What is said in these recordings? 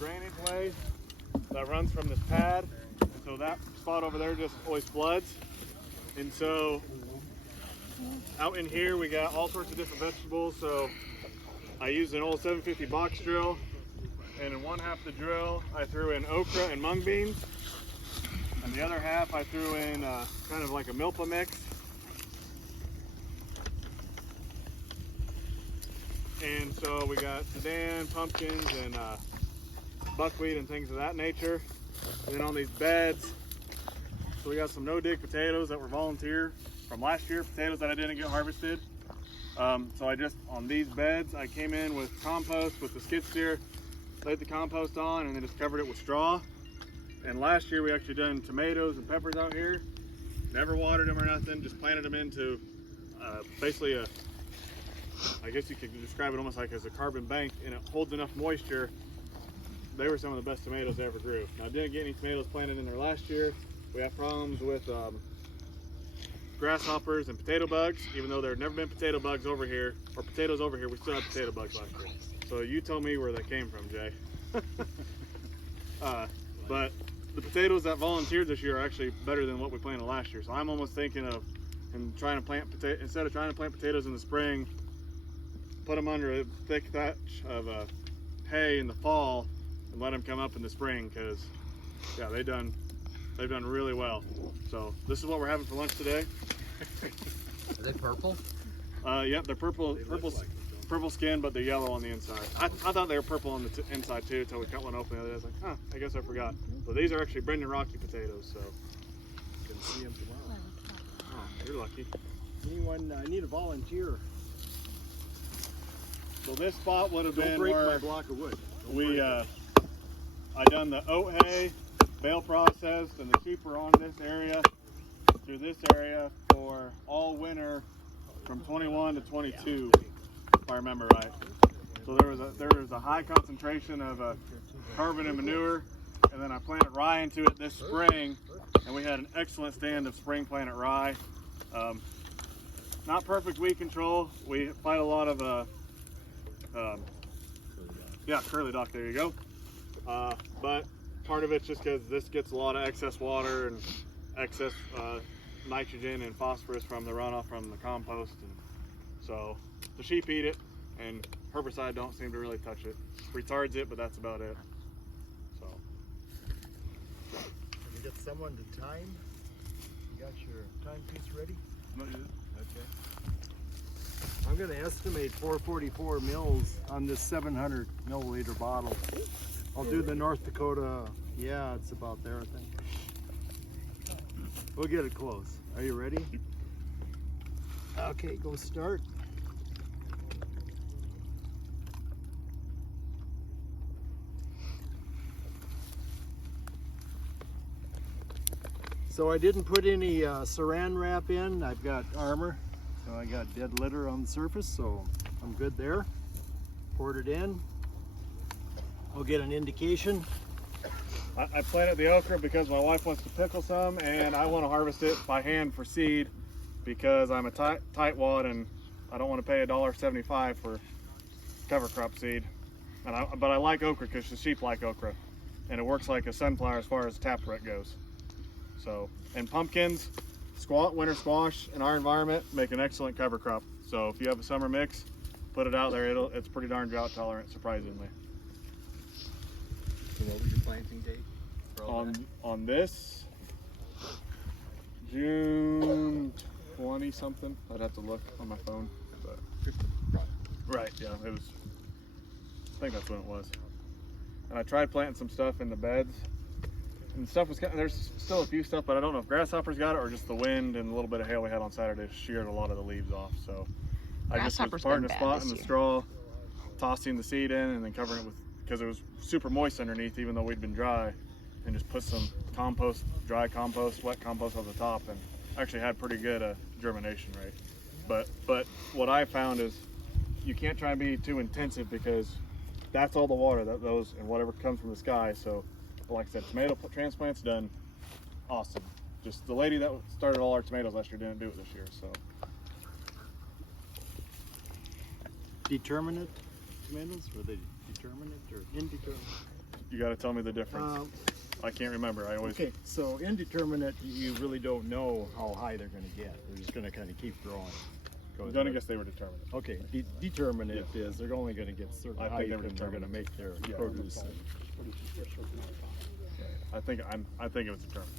drainage way that runs from this pad. And so that spot over there just always floods. And so out in here we got all sorts of different vegetables. So I used an old 750 box drill, and in one half of the drill I threw in okra and mung beans, and the other half I threw in kind of like a milpa mix. And so we got sudan, pumpkins, and buckwheat and things of that nature. And then on these beds, so we got some no-dig potatoes that were volunteer from last year, potatoes that I didn't get harvested. So I just, on these beds, I came in with compost with the skid steer, laid the compost on, and then just covered it with straw. And last year we actually done tomatoes and peppers out here. Never watered them or nothing, just planted them into basically a, I guess you could describe it almost like as a carbon bank, and it holds enough moisture. They were some of the best tomatoes I ever grew. Now I didn't get any tomatoes planted in there last year. We have problems with grasshoppers and potato bugs. Even though there had never been potato bugs over here, or potatoes over here, we still had potato bugs last year. So you tell me where they came from, Jay. But the potatoes that volunteered this year are actually better than what we planted last year. So I'm almost thinking of, and trying to plant instead of trying to plant potatoes in the spring, put them under a thick thatch of hay in the fall and let them come up in the spring, because yeah, they've done really well. So this is what we're having for lunch today. Are they purple? Yep, they're purple skin, but they're yellow on the inside. I thought they were purple on the inside too until we cut one open the other day. I was like, huh, I guess I forgot. So these are actually Brendan Rocky potatoes, so You can see them tomorrow. oh, you're lucky. Anyone, I need a volunteer. So this spot would have Don't been break where my block of wood. Don't break we it. I done the oat hay, bale processed, and the sheep were on this area, through this area for all winter from 21 to 22, if I remember right. So there was a high concentration of carbon and manure, and then I planted rye into it this spring, and we had an excellent stand of spring planted rye. Not perfect weed control. We fight a lot of yeah, curly dock, there you go. But part of it's just because this gets a lot of excess water and excess nitrogen and phosphorus from the runoff from the compost, and so the sheep eat it, and herbicide don't seem to really touch it. Retards it, but that's about it. So Can you get someone to time? You got your timepiece ready? Okay. I'm going to estimate 444 mils on this 700 milliliter bottle. I'll do the North Dakota. Yeah, it's about there, I think. We'll get it close. Are you ready? Okay, go start. So I didn't put any saran wrap in. I've got armor. So I got dead litter on the surface, so I'm good there. Poured it in. I'll get an indication. I planted the okra because my wife wants to pickle some, and I want to harvest it by hand for seed because I'm a tightwad and I don't want to pay $1.75 for cover crop seed. But I like okra because the sheep like okra, and it works like a sunflower as far as taproot goes. So, and pumpkins, winter squash in our environment make an excellent cover crop. So if you have a summer mix, put it out there. It's pretty darn drought tolerant, surprisingly. So what was your planting date? For all that? On this, June 20 something. I'd have to look on my phone. But right, yeah, it was. I think that's when it was. And I tried planting some stuff in the beds. And stuff was there's still a few stuff, but I don't know if grasshoppers got it or just the wind and a little bit of hail we had on Saturday sheared a lot of the leaves off. So I just was parting a spot in the straw, tossing the seed in, and then covering it with, because it was super moist underneath, even though we'd been dry, and just put some compost, dry compost, wet compost on the top, and actually had pretty good germination rate. But what I found is you can't try and be too intensive because that's all the water that those and whatever comes from the sky. So like I said, tomato transplants done awesome. Just the lady that started all our tomatoes last year didn't do it this year, so. Determinate tomatoes? Were they determinate or indeterminate? You got to tell me the difference. I can't remember. I always. Okay, so indeterminate, you really don't know how high they're going to get. They're just going to kind of keep growing. I'm gonna guess they were determined. Okay, determinate is they're only going to get certain I think height they were and they're going to determined. make their Yeah. produce. I think it was determined.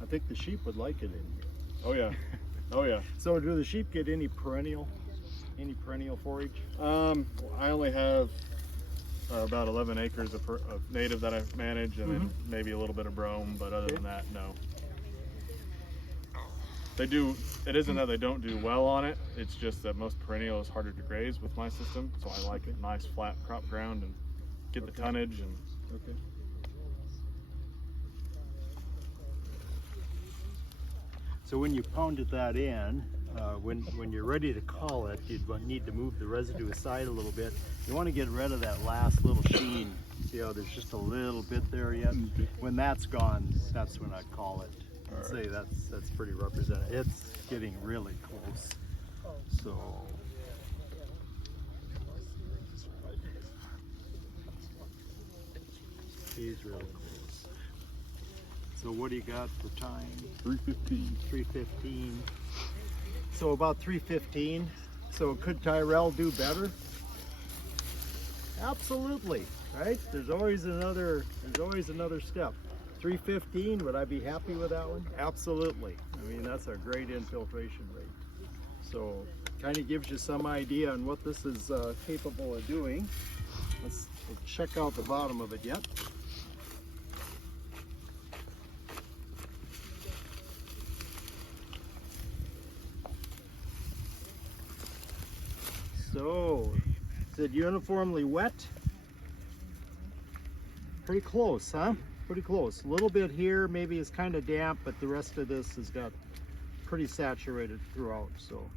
I think the sheep would like it in here. Oh yeah. Oh yeah. So do the sheep get any perennial forage? I only have about 11 acres of native that I manage, and then maybe a little bit of brome, but other than that, no. They do. It isn't that they don't do well on it. It's just that most perennial is harder to graze with my system, so I like it nice flat crop ground and get the tonnage and. Okay. So when you pounded that in, when you're ready to call it, you'd need to move the residue aside a little bit. You want to get rid of that last little sheen. See how there's just a little bit there yet? When that's gone, that's when I'd call it. I'd say that's pretty representative. It's getting really close. So. He's really close. So what do you got for time? 3:15. 3:15. So about 3:15. So could Tyrel do better? Absolutely, right? There's always another step. 3:15, would I be happy with that one? Absolutely. I mean, that's a great infiltration rate. So kind of gives you some idea on what this is capable of doing. We'll check out the bottom of it yet. So, is it uniformly wet? Pretty close, huh? Pretty close. A little bit here, maybe it's kind of damp, but the rest of this has got pretty saturated throughout. So,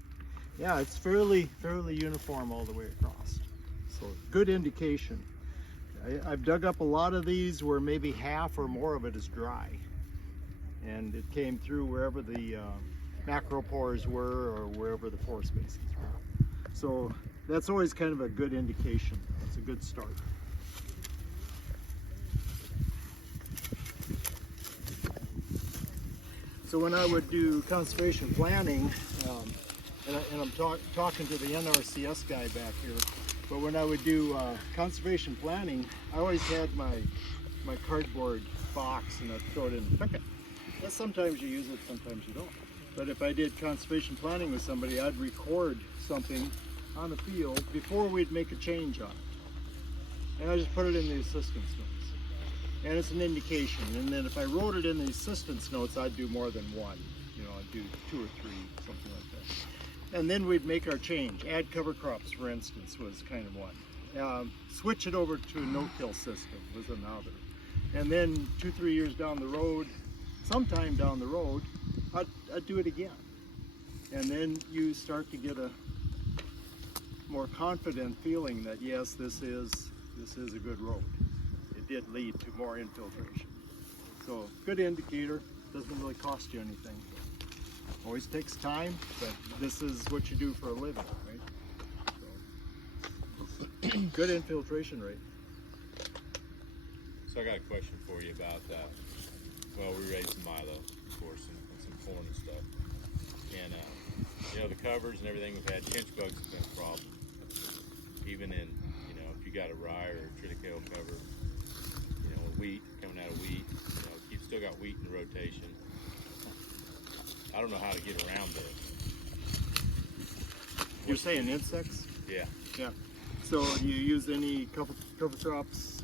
yeah, it's fairly uniform all the way across. So, good indication. I've dug up a lot of these where maybe half or more of it is dry. And it came through wherever the macropores were or wherever the pore spaces were. So that's always kind of a good indication. It's a good start. So when I would do conservation planning, and I'm talking to the NRCS guy back here, but when I would do conservation planning, I always had my cardboard box and I'd throw it in the picket. And sometimes you use it, sometimes you don't. But if I did conservation planning with somebody, I'd record something on the field before we'd make a change on it. And I just put it in the assistance notes. And it's an indication. And then if I wrote it in the assistance notes, I'd do more than one. You know, I'd do 2 or 3, something like that. And then we'd make our change. Add cover crops, for instance, was kind of one. Switch it over to a no-till system was another. And then 2, 3 years down the road, sometime down the road, I'd do it again. And then you start to get a more confident feeling that yes, this is a good road. It did lead to more infiltration. So good indicator, doesn't really cost you anything. Always takes time, but this is what you do for a living, right? So, good infiltration rate. So I got a question for you about well, we raised some milo, of course, and some corn and stuff. And you know, the covers and everything we've had, chinch bugs have been a problem. Even in, you know, if you got a rye or a triticale cover, you know, wheat, coming out of wheat, you know, you've still got wheat in the rotation. I don't know how to get around this. You're saying insects? Yeah. Yeah. So do you use any cover crops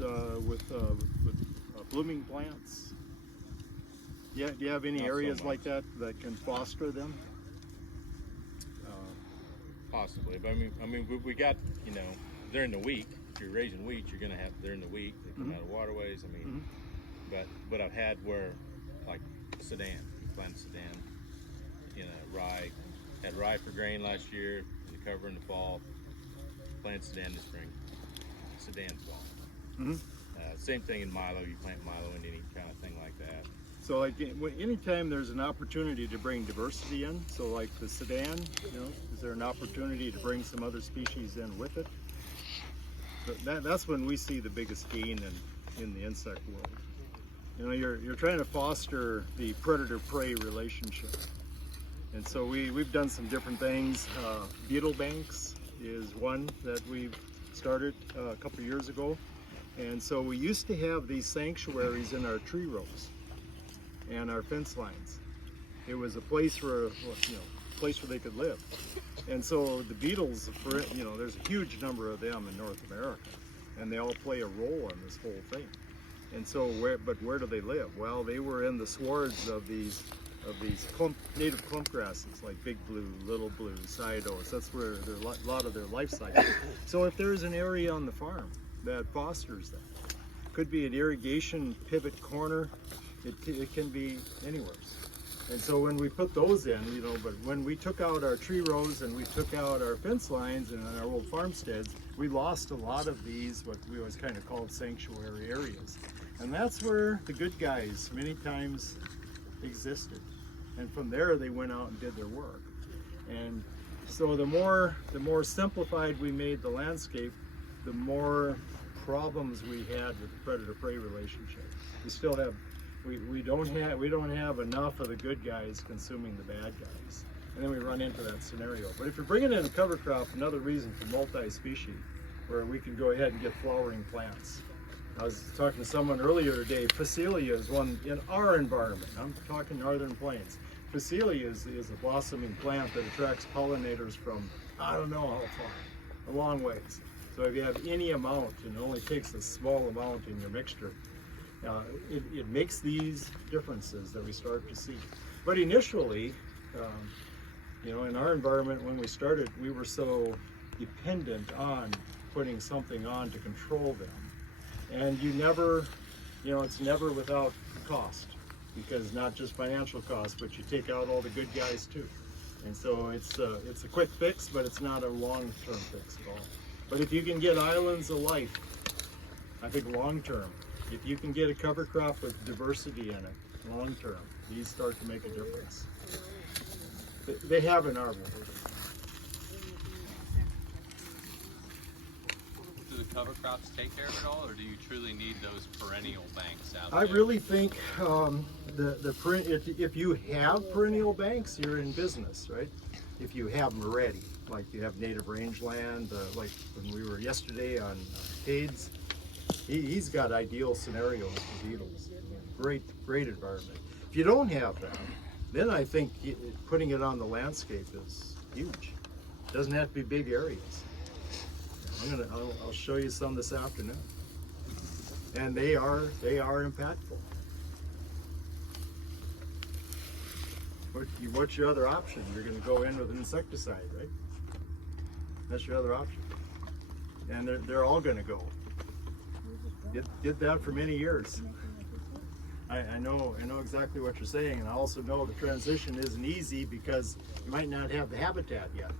with blooming plants? Yeah. Do you have any Not so areas much. like that that can foster them? Possibly, but I mean, we got, you know, during the week. If you're raising wheat, you're gonna have during the week. They come out of waterways. I mean, but I've had where, like Sedan, planted Sedan in a rye. Had rye for grain last year, in the cover in the fall. Planted Sedan in the spring. Sedan's gone. Same thing in milo. You plant milo in any kind of thing like that. So like anytime there's an opportunity to bring diversity in, so like the Sedan, you know, is there an opportunity to bring some other species in with it? That's when we see the biggest gain in the insect world. You know, you're trying to foster the predator-prey relationship. And so we've done some different things. Beetle banks is one that we've started a couple of years ago. And so we used to have these sanctuaries in our tree rows and our fence lines. It was a place where, place where they could live. And so the beetles, there's a huge number of them in North America, and they all play a role in this whole thing. And so, where do they live? Well, they were in the swards of these native clump grasses like big blue, little blue, side oats. That's where a lot of their life cycle. So if there's an area on the farm that fosters that, could be an irrigation pivot corner, it can be anywhere. And so when we put those in, but when we took out our tree rows and we took out our fence lines and our old farmsteads, we lost a lot of these, what we always kind of called sanctuary areas. And that's where the good guys many times existed. And from there they went out and did their work. And so the more simplified we made the landscape, the more problems we had with the predator-prey relationship. We still have we don't have enough of the good guys consuming the bad guys, and then we run into that scenario. But if you're bringing in a cover crop, another reason for multi-species, where we can go ahead and get flowering plants. I was talking to someone earlier today. Phacelia is one in our environment. I'm talking Northern Plains. Phacelia is a blossoming plant that attracts pollinators from I don't know how far, a long ways. So if you have any amount, and it only takes a small amount in your mixture, it makes these differences that we start to see. But initially, in our environment when we started, we were so dependent on putting something on to control them. And you never, it's never without cost, because not just financial cost, but you take out all the good guys too. And so it's a quick fix, but it's not a long-term fix at all. But if you can get islands of life, I think long-term, if you can get a cover crop with diversity in it, long-term, these start to make a difference. They have in our world. Do the cover crops take care of it all, or do you truly need those perennial banks out there? I really think if you have perennial banks, you're in business, right? If you have them already, like you have native rangeland, like when we were yesterday on Cades, he's got ideal scenarios for beetles. Great environment. If you don't have that, then I think putting it on the landscape is huge. It doesn't have to be big areas. I'll show you some this afternoon, and they are impactful. What's your other option? You're going to go in with an insecticide, right? That's your other option, and they're all going to go. Did that for many years. I know exactly what you're saying, and I also know the transition isn't easy because you might not have the habitat yet.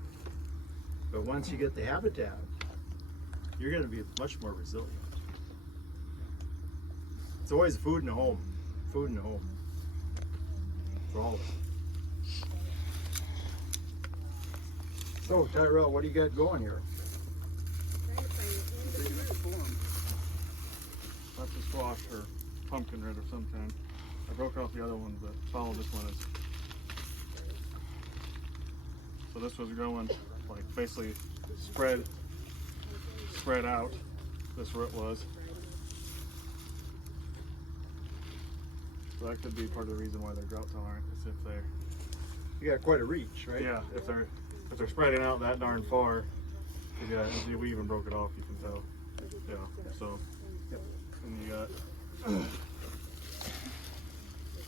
But once you get the habitat, you're going to be much more resilient. It's always food in a home. Food in a home. For all of it. So, Tyrel, what do you got going here? That's a squash or pumpkin root of some kind. I broke off the other one, but follow this one is. So this was growing like basically spread out. This root was. So that could be part of the reason why they're drought tolerant. Is if they're. You got quite a reach, right? Yeah, if they're spreading out that darn far. Yeah, we even broke it off. You can tell. Yeah. So. And you got.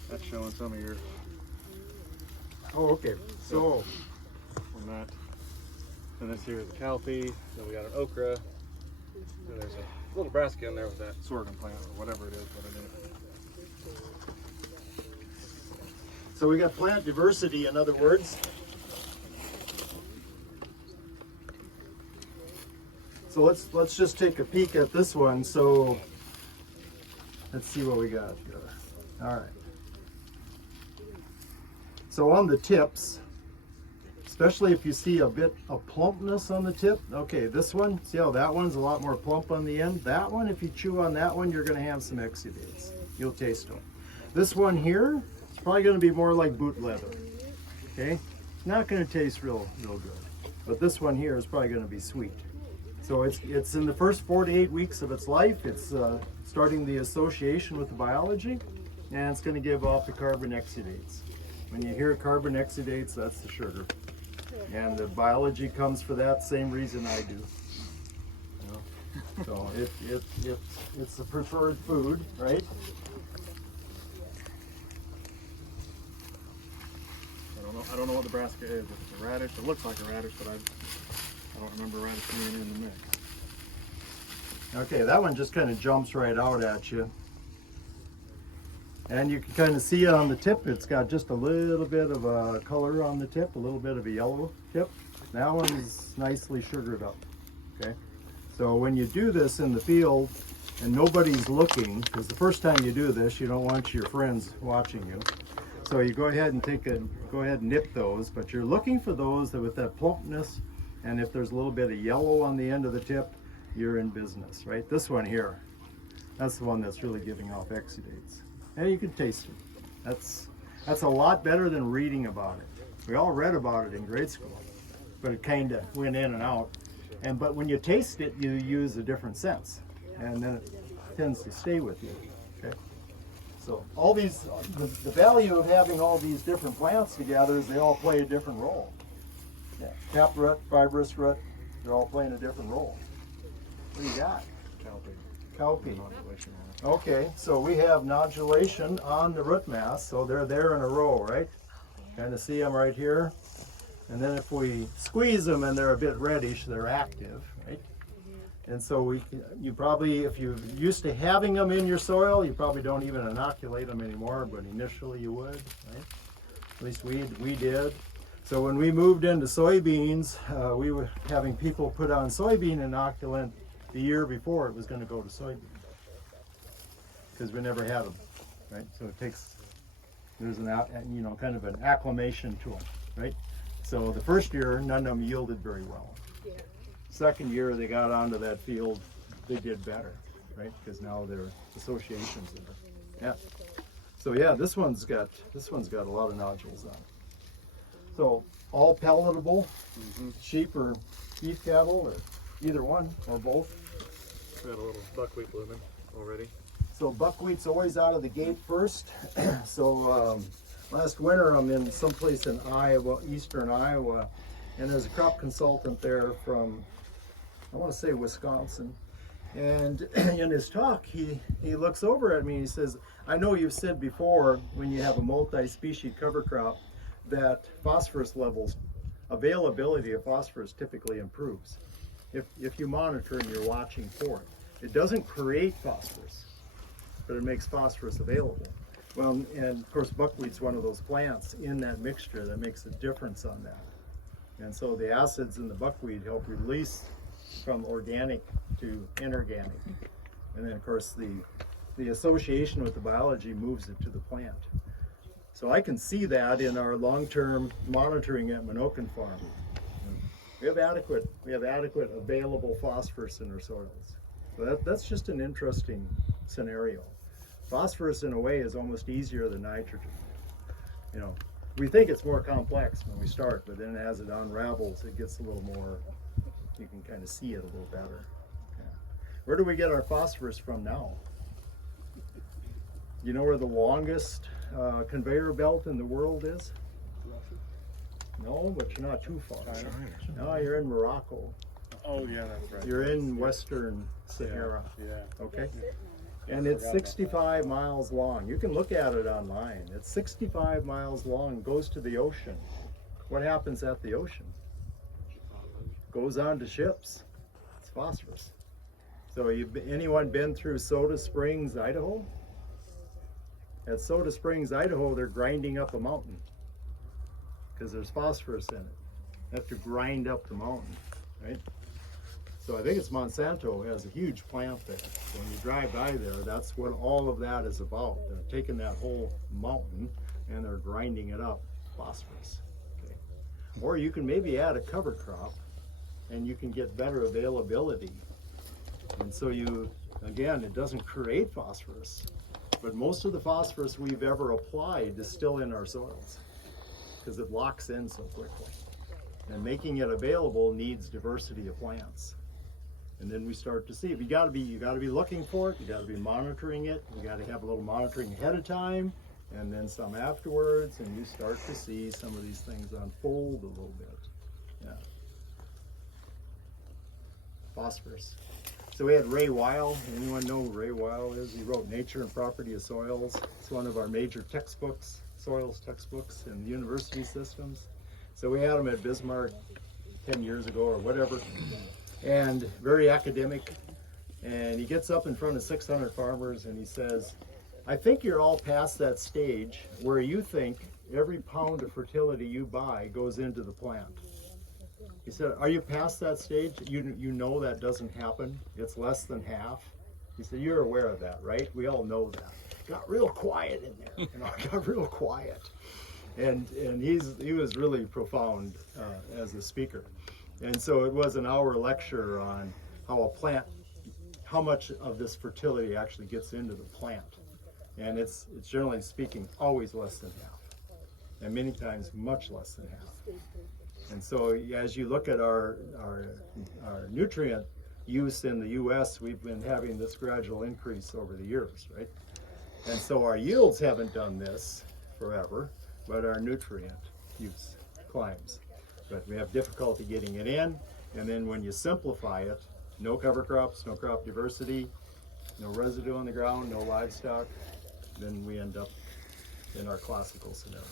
That's showing some of your. Oh, okay. So. On that. And this here is a cowpea. Then we got an okra. And there's a little brassica in there with that sorghum plant or whatever it is. But it is. So we got plant diversity, in other words. So let's just take a peek at this one. So let's see what we got here. All right. So on the tips, especially if you see a bit of plumpness on the tip. Okay, this one, see how that one's a lot more plump on the end? That one, if you chew on that one, you're gonna have some exudates. You'll taste them. This one here, it's probably gonna be more like boot leather, okay? Not gonna taste real good. But this one here is probably gonna be sweet. So it's in the first 4 to 8 weeks of its life. It's starting the association with the biology, and it's gonna give off the carbon exudates. When you hear carbon exudates, that's the sugar. And the biology comes for that same reason I do. You know? So it's the preferred food, right? I don't know what Nebraska is. If it's a radish, it looks like a radish, but I don't remember radish being in the mix. Okay, that one just kind of jumps right out at you. And you can kind of see it on the tip. It's got just a little bit of a color on the tip, a little bit of a yellow tip. That one's nicely sugared up, okay? So when you do this in the field and nobody's looking, because the first time you do this, you don't want your friends watching you. So you go ahead and go ahead and nip those, but you're looking for those that with that plumpness, and if there's a little bit of yellow on the end of the tip, you're in business, right? This one here, that's the one that's really giving off exudates. And you can taste it. That's a lot better than reading about it. We all read about it in grade school, but it kind of went in and out. But when you taste it, you use a different sense, and then it tends to stay with you. Okay. So all these, the value of having all these different plants together is they all play a different role. Yeah. Taproot, fibrous root, they're all playing a different role. What do you got? Cowpea. Okay, so we have nodulation on the root mass, so they're there in a row, right? Kind of see them right here. And then if we squeeze them and they're a bit reddish, they're active, right? And so you probably, if you're used to having them in your soil, you probably don't even inoculate them anymore, but initially you would, right? At least we did. So when we moved into soybeans, we were having people put on soybean inoculant the year before it was going to go to soybean, because we never had them, right? So it takes, there's kind of an acclimation to them, right? So the first year, none of them yielded very well. Second year, they got onto that field, they did better, right? Because now their associations there. Yeah. So yeah, this one's got a lot of nodules on it. So all palatable, sheep or beef cattle, or either one or both. We got a little buckwheat blooming already. So buckwheat's always out of the gate first. So last winter I'm in someplace in Iowa, eastern Iowa, and there's a crop consultant there from, I want to say Wisconsin. And in his talk, he looks over at me and he says, I know you've said before when you have a multi-species cover crop that phosphorus levels, availability of phosphorus typically improves if you monitor and you're watching for it. It doesn't create phosphorus, but it makes phosphorus available. Well, and of course buckwheat's one of those plants in that mixture that makes a difference on that. And so the acids in the buckwheat help release from organic to inorganic. And then of course the association with the biology moves it to the plant. So I can see that in our long-term monitoring at Minokan Farm. We have adequate available phosphorus in our soils. So that's just an interesting scenario. Phosphorus in a way is almost easier than nitrogen. You know, we think it's more complex when we start, but then as it unravels, it gets a little more, you can kind of see it a little better. Yeah. Where do we get our phosphorus from now? You know where the longest conveyor belt in the world is? No, but you're not too far. No, you're in Morocco. Oh yeah, that's right. You're in Western Sahara. Yeah. Okay. And it's 65 miles long. You can look at it online. It's 65 miles long, goes to the ocean. What happens at the ocean? Goes on to ships. It's phosphorus. So anyone been through Soda Springs, Idaho? At Soda Springs, Idaho, they're grinding up a mountain because there's phosphorus in it. They have to grind up the mountain, right? So I think it's Monsanto has a huge plant there. So when you drive by there, that's what all of that is about. They're taking that whole mountain and they're grinding it up, phosphorus. Okay. Or you can maybe add a cover crop and you can get better availability. And so you, again, it doesn't create phosphorus, but most of the phosphorus we've ever applied is still in our soils because it locks in so quickly. And making it available needs diversity of plants. And then we start to see, you gotta be looking for it, you gotta be monitoring it, you gotta have a little monitoring ahead of time, and then some afterwards, and you start to see some of these things unfold a little bit. Yeah. Phosphorus. So we had Ray Weil. Anyone know who Ray Weil is? He wrote Nature and Property of Soils. It's one of our major textbooks, soils textbooks in the university systems. So we had him at Bismarck 10 years ago or whatever, and very academic. And he gets up in front of 600 farmers and he says, I think you're all past that stage where you think every pound of fertility you buy goes into the plant. He said, are you past that stage? You know that doesn't happen. It's less than half. He said, you're aware of that, right? We all know that. Got real quiet in there. You know, got real quiet. And he was really profound as a speaker. And so it was an hour lecture on how a plant, how much of this fertility actually gets into the plant. And it's generally speaking always less than half, and many times much less than half. And so as you look at our nutrient use in the U.S., we've been having this gradual increase over the years, right? And so our yields haven't done this forever, but our nutrient use climbs. But we have difficulty getting it in, and then when you simplify it, no cover crops, no crop diversity, no residue on the ground, no livestock, then we end up in our classical scenario.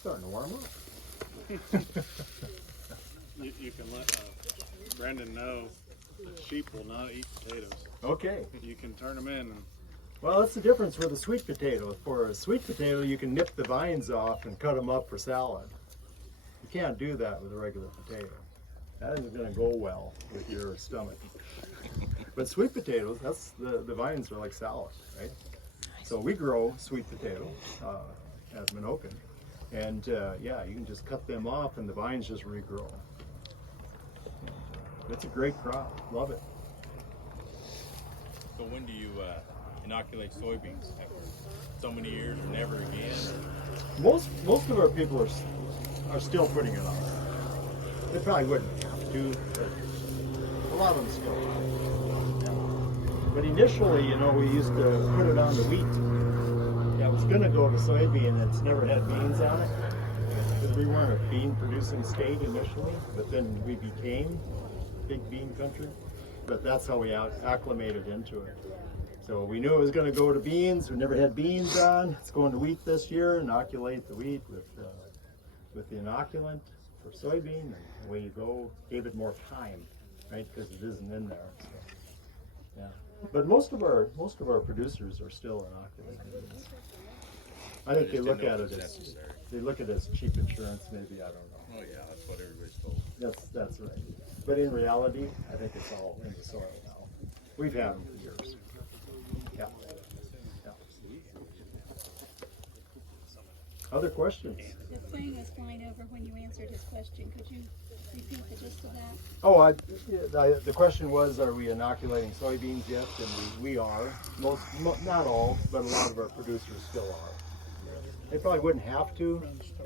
Starting to warm up. You can let Brendan know that sheep will not eat potatoes. Okay. You can turn them in. And Well, that's the difference with a sweet potato. For a sweet potato, you can nip the vines off and cut them up for salad. You can't do that with a regular potato. That isn't going to go well with your stomach. But sweet potatoes, that's the vines are like salad, right? So we grow sweet potato at Minokan, and yeah, you can just cut them off and the vines just regrow. It's a great crop. Love it. So when do you inoculate soybeans? After so many years or never again? Most of our people are still putting it on. They probably wouldn't have to, but a lot of them still are. Yeah. But initially, you know, we used to put it on the wheat. Yeah, it was going to go to soybean. It's never had beans on it because we weren't a bean producing state initially, but then we became big bean country. But that's how we acclimated into it. So we knew it was going to go to beans. We never had beans on. It's going to wheat this year. Inoculate the wheat with the inoculant for soybean, and away you go. Gave it more time, right? Because it isn't in there. So, yeah. But most of our producers are still inoculating. I think they look at it as cheap insurance. Maybe, I don't know. Oh yeah, that's what everybody's told. That's right. But in reality, I think it's all in the soil now. We've had them for years. Yeah. Yeah. Other questions? The plane was flying over when you answered his question. Could you repeat the gist of that? Oh, the question was, are we inoculating soybeans yet? And we are. Not all, but a lot of our producers still are. They probably wouldn't have to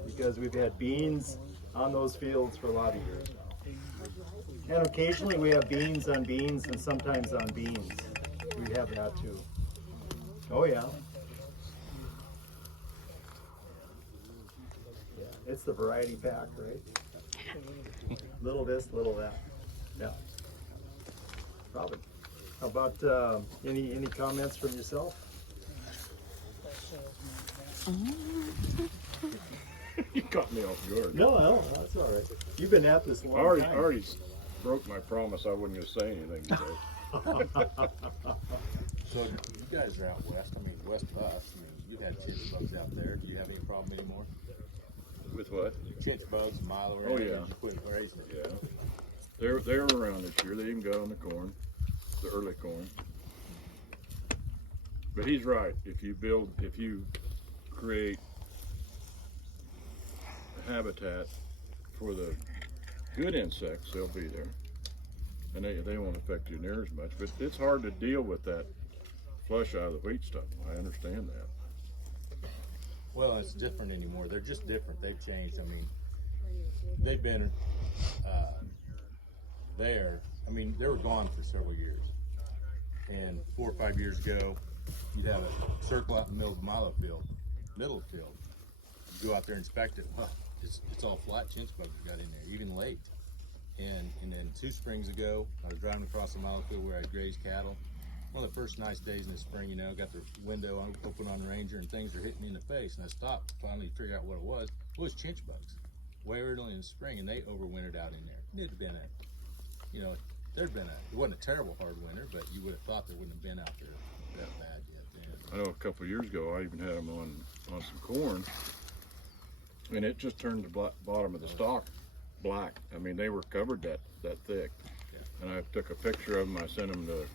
because we've had beans on those fields for a lot of years now. And occasionally we have beans on beans and sometimes on beans. We have that too. Oh yeah. Yeah, it's the variety pack, right? Little this, little that. Yeah. Probably. How about any comments from yourself? You caught me off guard. No, that's all right. You've been at this long I already, time. already broke my promise I wasn't going to say anything today. So you guys are out west. I mean, west of us. I mean, you've had chitch bugs out there. Do you have any problem anymore? With what? Chitch bugs, milo or Oh, anything? yeah. You quit raising it. Yeah. They were around this year. They even got on the corn, the early corn. But he's right. If you create a habitat for the good insects, they'll be there. And they won't affect you near as much. But it's hard to deal with that flush out of the wheat stuff. I understand that. Well, it's different anymore. They're just different. They've changed. I mean, they've been there. I mean, they were gone for several years. And 4 or 5 years ago, you'd have a circle out in the middle of the middle field. You go out there and inspect it. Well, it's all flat. Chinch bugs got in there, even late. And then 2 springs ago, I was driving across the mile field where I grazed cattle. One of the first nice days in the spring, you know, got the window open on the Ranger and things are hitting me in the face. And I stopped, finally to figure out what it was. It was chinch bugs, way early in the spring, and they overwintered out in there. It had been it wasn't a terrible hard winter, but you would have thought there wouldn't have been out there that bad yet then. I know a couple of years ago, I even had them on some corn, and it just turned the bottom of the stalk black. I mean, they were covered that thick. Yeah. And I took a picture of them. I sent them to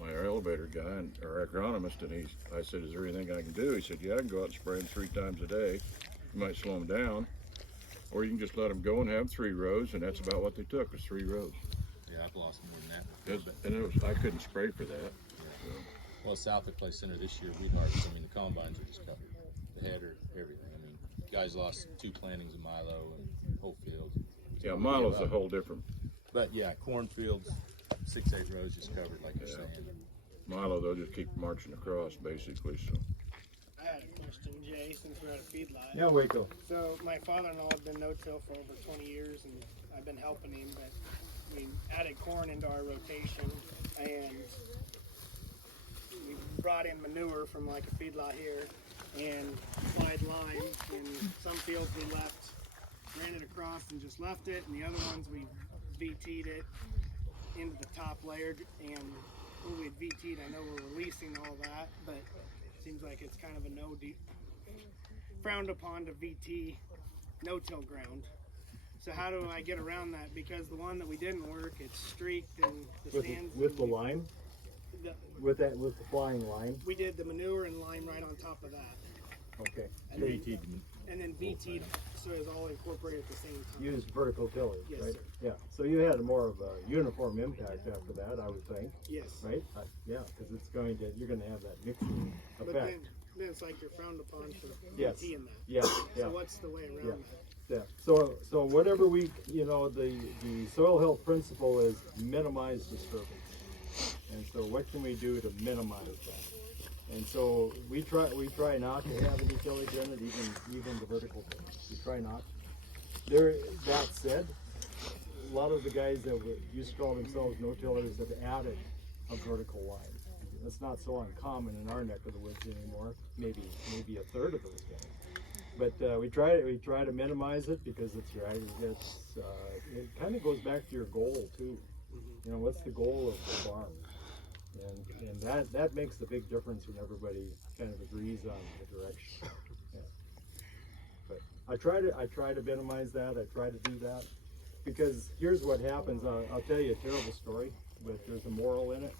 my elevator guy or agronomist, and I said, "Is there anything I can do?" He said, "Yeah, I can go out and spray them 3 times a day. You might slow them down, or you can just let them go and have 3 rows." And that's about what they took, was 3 rows. Yeah, I've lost more than that. And I couldn't spray for that. Yeah. So. Well, south of Clay Center this year, wheat harvest, I mean, the combines are just covered. The header, everything. I mean, guys lost 2 plantings of milo and whole fields. Yeah, milo's a whole different. But yeah, cornfields, 6-8 rows just covered, like you're saying. Milo, they'll just keep marching across, basically. So. I had a question, Jay, since we're at a feedlot. Yeah, Waco. So my father-in-law had been no-till for over 20 years, and I've been helping him, but we added corn into our rotation, and we brought in manure from like a feedlot here, and applied lime. In some fields we ran it across and just left it, and the other ones we VT'd it into the top layer, and when we VT'd, I know we're releasing all that, but it seems like it's kind of a frowned upon to VT no-till ground. So how do I get around that? Because the one that we didn't work, it's streaked and the stands. With the lime? With the flying lime? We did the manure and lime right on top of that. Okay. And then VT'd, so it's all incorporated at the same time. Used vertical tillage, Yes, right? sir. Yeah. So you had more of a uniform impact after that, I would think. Yes. Right? Yeah, because you're going to have that mixing But effect. then it's like you're frowned upon for Yes. VT in that. Yeah. So what's the way around that? Yeah. So whatever the soil health principle is minimize disturbance. And so what can we do to minimize that? And so we try not to have any tillage in it, even the vertical tillage. We try not. That said, a lot of the guys that used to call themselves no-tillers have added a vertical line. That's not so uncommon in our neck of the woods anymore. Maybe a third of those guys. But we try to minimize it because it's right. It kind of goes back to your goal too. You know, what's the goal of the farm? And that makes a big difference when everybody kind of agrees on the direction. Yeah. But I try to minimize that. I try to do that because here's what happens. I'll tell you a terrible story, but there's a moral in it.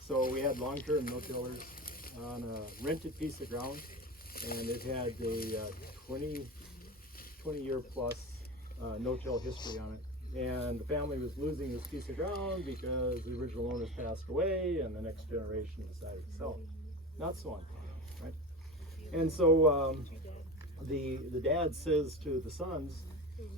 So we had long-term no-tillers on a rented piece of ground, and it had a 20-year plus no-till history on it. And the family was losing this piece of ground because the original owners passed away and the next generation decided to sell it. Not so uncommon, right? And so the dad says to the sons,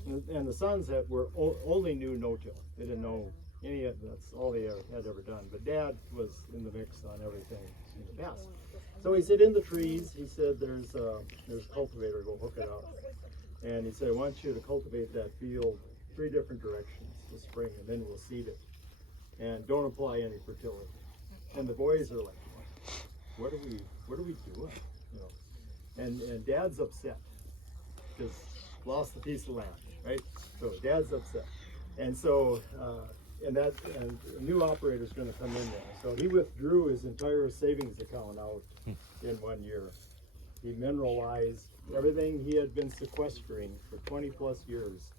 and the sons that were only knew no-till. They didn't know any of that's all they had ever done. But dad was in the mix on everything in the past. So he said, in the trees, he said, there's a cultivator, go hook it up. And he said, I want you to cultivate that field 3 different directions this spring, and then we'll seed it. And don't apply any fertility. And the boys are like, what are we doing? You know. And dad's upset because lost a piece of land, right? So dad's upset. And so and a new operator's going to come in there. So he withdrew his entire savings account out in 1 year. He mineralized everything he had been sequestering for 20 plus years.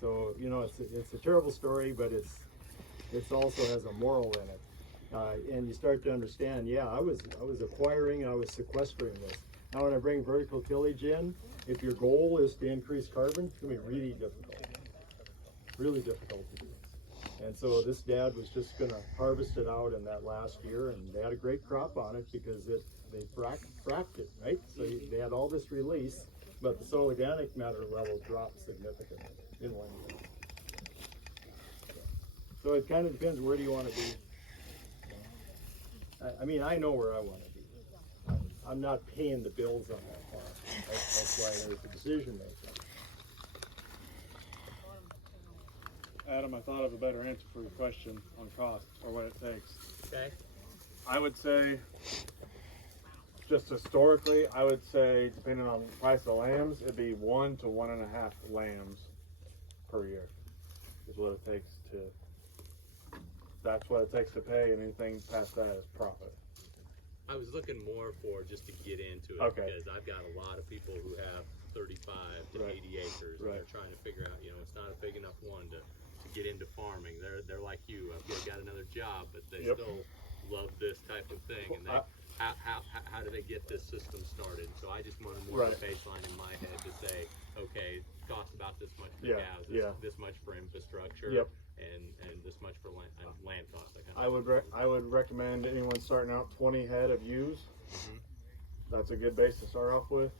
So, you know, it's a terrible story, but it's also has a moral in it. And you start to understand, yeah, I was acquiring, I was sequestering this. Now when I bring vertical tillage in, if your goal is to increase carbon, it's gonna be really difficult. Really difficult to do. And so this dad was just gonna harvest it out in that last year, and they had a great crop on it because they fracked it, right? So they had all this release, but the soil organic matter level dropped significantly in 1 year. So it kind of depends, where do you want to be? I mean, I know where I want to be. I'm not paying the bills on that farm. That's why there's a decision maker. Adam, I thought of a better answer for your question on cost or what it takes. Okay. I would say, just historically, I would say, depending on the price of lambs, it'd be 1 to 1.5 lambs per year is what it takes to. That's what it takes to pay, and anything past that is profit. I was looking more for just to get into it Okay. because I've got a lot of people who have 35 to Right. 80 acres, and Right. they're trying to figure out, it's not a big enough one to get into farming. They're like you. I've got another job, but they Yep. still love this type of thing. And they, how do they get this system started? So I just wanted more of a baseline in my head to say, okay, costs about this much for cows, this much for infrastructure, Yep. and this much for land costs. I would recommend anyone starting out 20 head of ewes. That's a good base to start off with.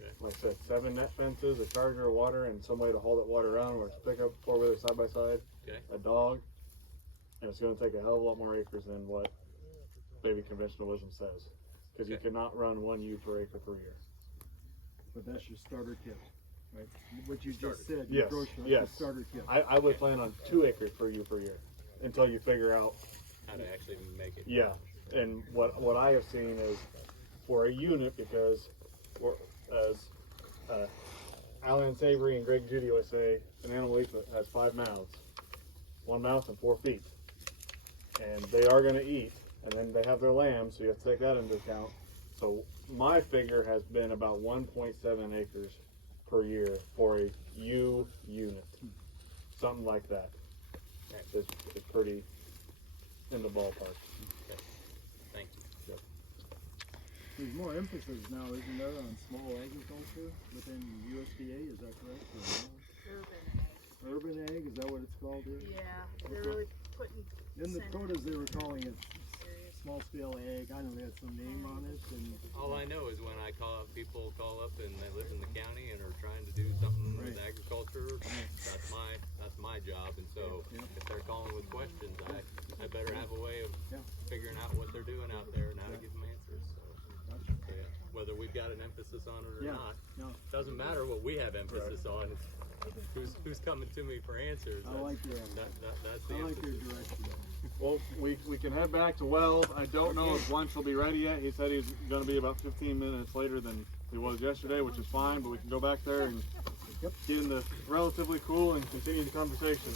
Okay. Like I said, 7 net fences, a charger of water, and some way to haul that water around, where it's a pickup, 4-wheeler side by side, Okay. a dog, and it's going to take a hell of a lot more acres than what baby conventional wisdom says, because you cannot run 1 ewe per acre per year. But that's your starter kit, right? What you just said, Yes, yes. starter kit. I would plan on 2 acres per ewe per year until you figure out. How to actually make it. Yeah, and what I have seen is for a unit, because as Alan Savory and Greg Judy always say, an animal eats has 5 mouths, 1 mouth and 4 feet, and they are going to eat, and then they have their lambs, so you have to take that into account. So my figure has been about 1.7 acres per year for a ewe unit, something like that. It's pretty in the ballpark. Okay. Thank you. There's more emphasis now, isn't there, on small agriculture within USDA, is that correct? Urban ag, is that what it's called here? Yeah, they're really putting. In the quotas, they were calling it small scale ag. I know they had some name on it, and All I know is when I people call up and they live in the county and are trying to do something with agriculture, that's my job. And so if they're calling with questions, I better have a way of figuring out what they're doing out there and how to give them answers. So yeah, whether we've got an emphasis on it or not, doesn't matter what we have emphasis on. It's who's coming to me for answers. I like your That's the I like your emphasis. direction. Well, we can head back to Wells. I don't know if lunch will be ready yet. He said he's going to be about 15 minutes later than he was yesterday, which is fine, but we can go back there and get in the relatively cool and continue the conversation.